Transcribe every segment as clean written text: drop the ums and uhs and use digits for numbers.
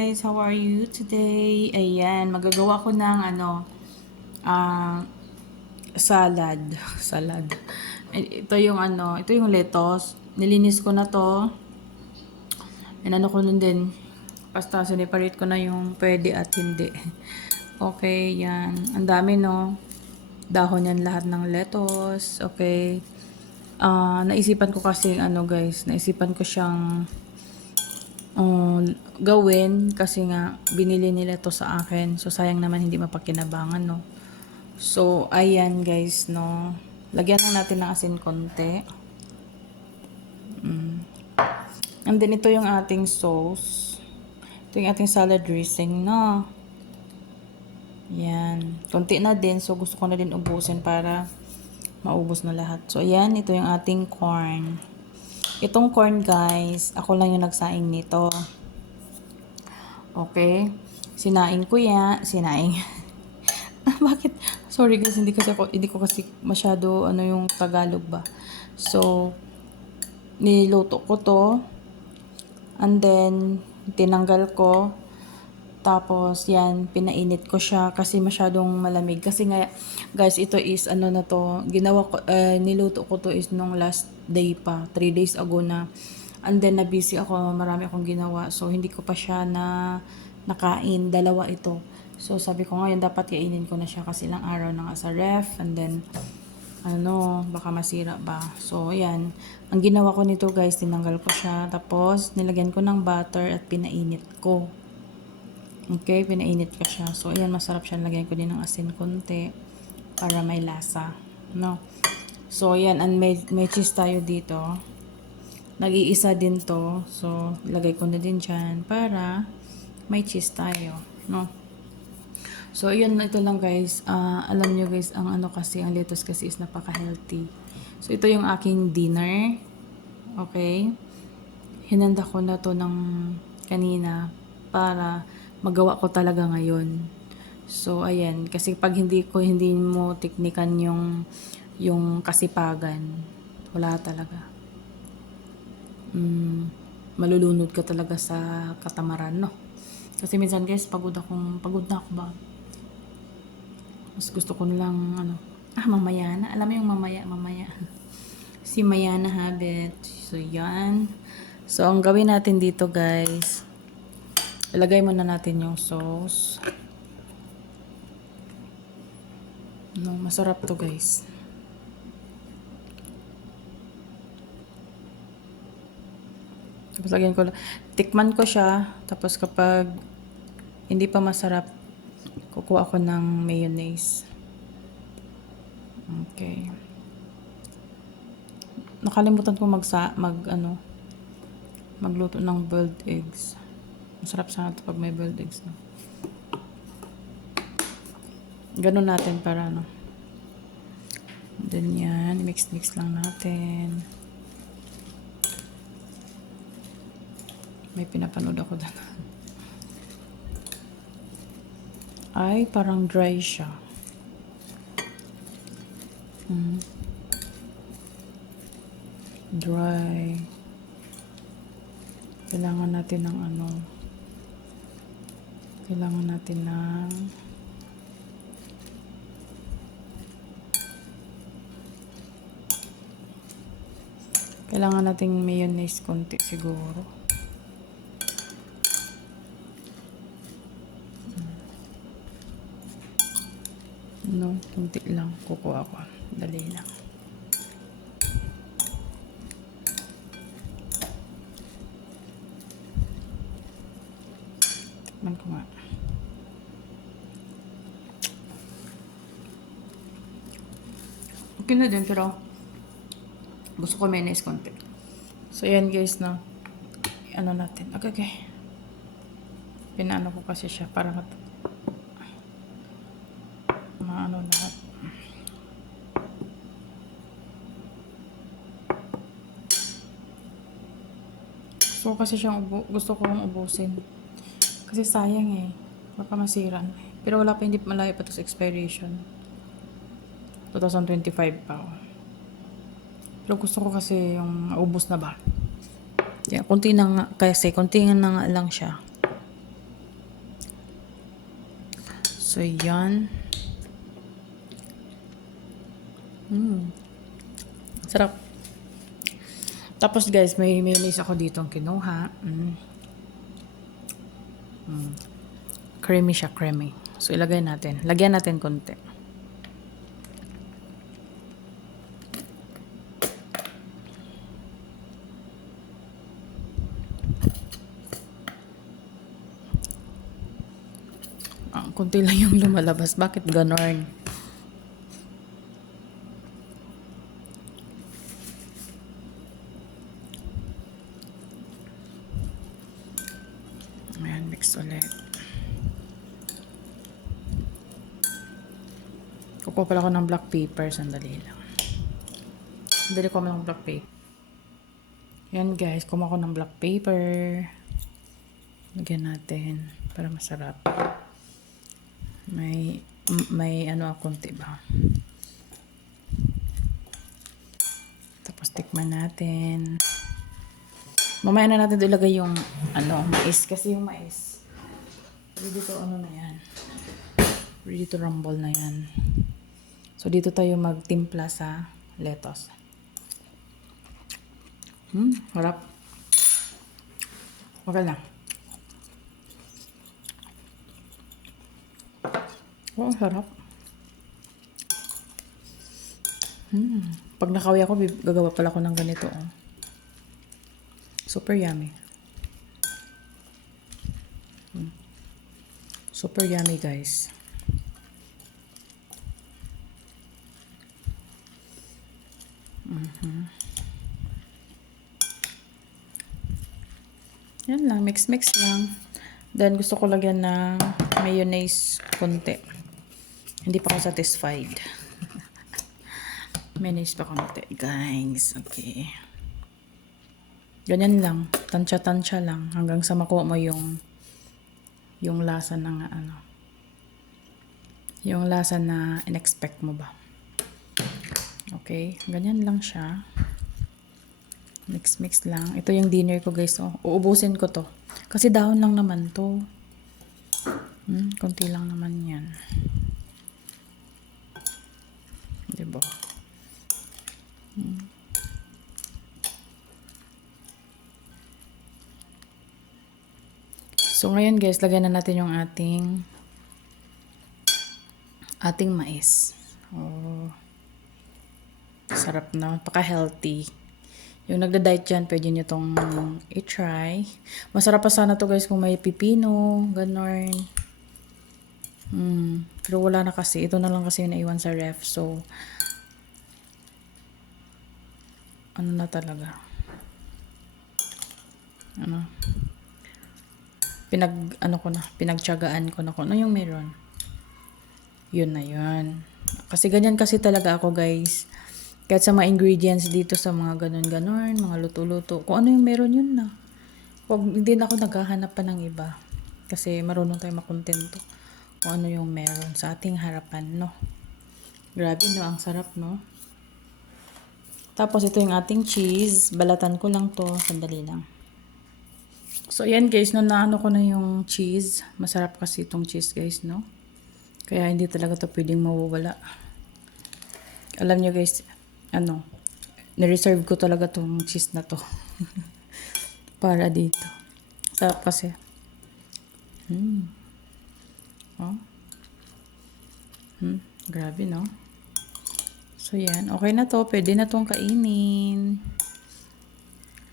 guys, how are you today? Ayan, magagawa ko ng salad. Salad. Ito yung lettuce. Nilinis ko na to. Ano ko nun din. Basta siniparate ko na yung pwede at hindi. Okay, yan. Ang dami, no? Dahon yan lahat ng lettuce. Okay. Naisipan ko kasi, guys, naisipan ko siyang gawin kasi nga binili nila to sa akin. So sayang naman hindi mapakinabangan, no. So ayan guys, no. Lagyan lang natin ng asin konti. And then ito yung ating sauce. Ito yung ating salad dressing, no. Yan. Konti na din. So gusto ko na din ubusin para maubos na lahat. So ayan, ito yung ating corn. Itong corn guys, ako lang yung nagsaing nito. Okay. Sinaing ko yan. Sinaing. Bakit? Sorry guys, hindi ko kasi masyado yung Tagalog ba. So, niluto ko to. And then, tinanggal ko. Tapos, yan, pinainit ko siya kasi masyadong malamig. Kasi nga, guys, ito is, ginawa ko, niluto ko to is nung last day pa. 3 days ago na. And then, na-busy ako, marami akong ginawa. So, hindi ko pa siya nakain. Dalawa ito. So, sabi ko ngayon, dapat kainin ko na siya kasi ilang araw na nga sa ref. And then, baka masira ba. So, yan. Ang ginawa ko nito, guys, tinanggal ko siya. Tapos, nilagyan ko ng butter at pinainit ko. Okay, pinainit ko siya. So, ayan, masarap siya. Lagyan ko din ng asin konti para may lasa. No? So, ayan. And may cheese tayo dito. Nag-iisa din to. So, lagay ko na din dyan para may cheese tayo. No? So, yun, ito lang guys. Alam nyo guys, ang lettuce kasi is napaka-healthy. So, ito yung aking dinner. Okay? Hinanda ko na to ng kanina para magawa ko talaga ngayon. So, ayan. Kasi pag hindi mo teknikan yung kasipagan, wala talaga. Malulunod ka talaga sa katamaran, no? Kasi minsan guys, pagod na ako ba? Mas gusto ko lang, mamaya na. Alam mo yung mamaya. Si Mayana Habit. So, yan. So, ang gawin natin dito, guys, ilagay muna natin yung sauce. No, masarap to, guys. Tapos, lagyan ko lang. Tikman ko siya. Tapos, kapag hindi pa masarap, kukuha ako ng mayonnaise. Okay. Nakalimutan ko magluto ng boiled eggs. Masarap sana ito pag may boiled eggs, no? Ganun natin para then yan, mix lang natin. May pinapanood ako doon. Ay, parang dry siya. Dry. Kailangan natin ng kailangan nating mayonnaise konti siguro. No, konti lang. Kukuha ko. Dali lang. Tikman ko nga. Okay na din, pero gusto ko mayonnaise konti. So, yan guys, no. Natin. Okay. Pinaano ko kasi siya para lahat. So, kasi gusto kong ubusin. Kasi sayang eh. Baka masira. Pero hindi malayo pa ito sa expiration. 2025 pa. Pero gusto ko kasi yung ubos na ba. Yeah, konti na nga lang siya. So, yan. Sarap. Tapos guys, may mayonnaise ako dito ang kinuha. Creamy siya, creamy. So, ilagay natin. Lagyan natin konti. Konti lang yung lumalabas. Bakit ganon? Ayan, mix ulit. Kukuha pala ako ng black paper. Sandali lang. Sandali ko ng black paper. Yan guys, kumuha ko ng black paper. Lagyan natin para masarap. May ano konti ba? Tapos tikman natin. Mamaya na natin ilagay yung mais kasi yung mais ready to na yan. Ready to rumble na yan. So dito tayo magtimpla sa lettuce. Harap. Okay na. Oh, sarap. Pag nakawi ako, gagawa pala ako ng ganito. Oh. Super yummy. Super yummy, guys. Yan lang, mix-mix lang. Then, gusto ko lagyan ng mayonnaise konti. Hindi pa ako satisfied. Mayonnaise pa konti, guys. Okay. Ganyan lang. Tansya-tansya lang. Hanggang sa makuha mo yung lasa ng yung lasa na in-expect mo ba. Okay. Ganyan lang siya. Mix-mix lang. Ito yung dinner ko, guys. Oh, uubusin ko to. Kasi dahon lang naman to. Konti lang naman yan. Diba? So, ngayon guys, lagyan na natin yung ating mais. Oh. Sarap na. Paka-healthy. Yung nagda-diet dyan, pwede nyo tong i-try. Masarap pa sana to guys kung may pipino, ganon. Pero wala na kasi. Ito na lang kasi yung naiwan sa ref. So, ano na talaga. Pinagtiyagaan ko na kung ano yung meron. Yun na yun. Kasi ganyan kasi talaga ako, guys. Kahit sa mga ingredients dito sa mga ganon-ganon, mga luto-luto, kung ano yung meron yun na. Hindi na ako naghahanap pa ng iba. Kasi marunong tayo makontento kung ano yung meron sa ating harapan, no? Grabe, no? Ang sarap, no? Tapos ito yung ating cheese. Balatan ko lang to. Sandali lang. So, yan guys, no, naano ko na yung cheese. Masarap kasi itong cheese, guys, no? Kaya hindi talaga to pwedeng mawawala. Alam nyo guys, nireserve ko talaga tong cheese na to. Para dito. Sarap kasi. Oh. Grabe, no? So, yan. Okay na to. Pwede na tong kainin.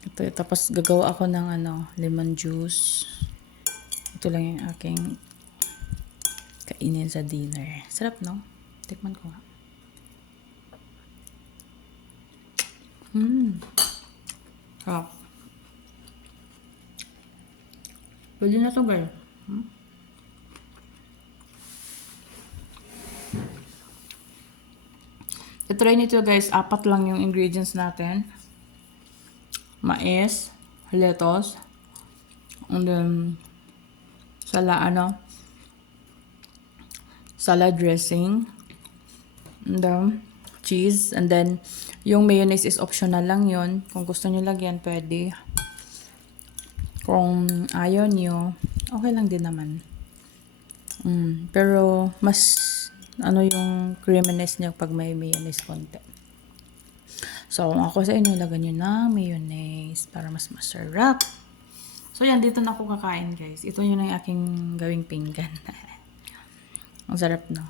Ito, tapos gagawa ako ng lemon juice. Ito lang yung aking kainin sa dinner. Sarap, no? Tikman ko nga. Sarap. Pwede na to, guys. I-try nito, guys. 4 lang yung ingredients natin. Mais, lettuce, and then salad dressing, and then cheese, and then yung mayonnaise is optional lang yon. Kung gusto nyo lagyan, pwede. Kung ayaw nyo, okay lang din naman. Pero mas ano yung creaminess niya pag may mayonnaise konti. So, kung ako sa inyo, lagyan nyo ng mayonnaise para mas masarap. So, yan. Dito na ako kakain, guys. Ito yun ang aking gawing pinggan. Ang sarap na.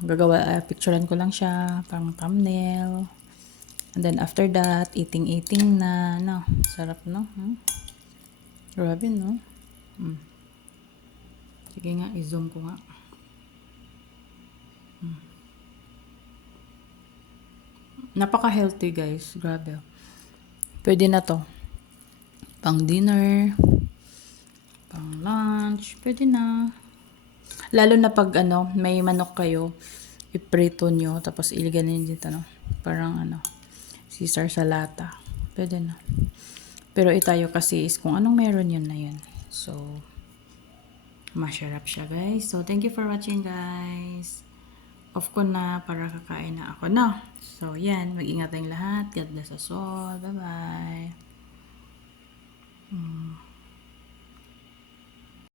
Picturean ko lang siya. Pang thumbnail. And then, after that, eating na. No, sarap, no? Grabe, no? Sige nga, i-zoom ko nga. Napaka-healthy, guys. Grabe. Pwede na to. Pang dinner, pang lunch, pwede na. Lalo na pag ano, may manok kayo, iprito nyo, tapos ilagay nyo dito, no? Parang ano, Caesar salata. Pwede na. Pero itayo kasi is kung anong meron yun na yun. So, masarap siya, guys. So, thank you for watching, guys. Off ko na para kakain na ako, no? So, yan. Mag-ingat tayong lahat. God bless us all. Bye-bye.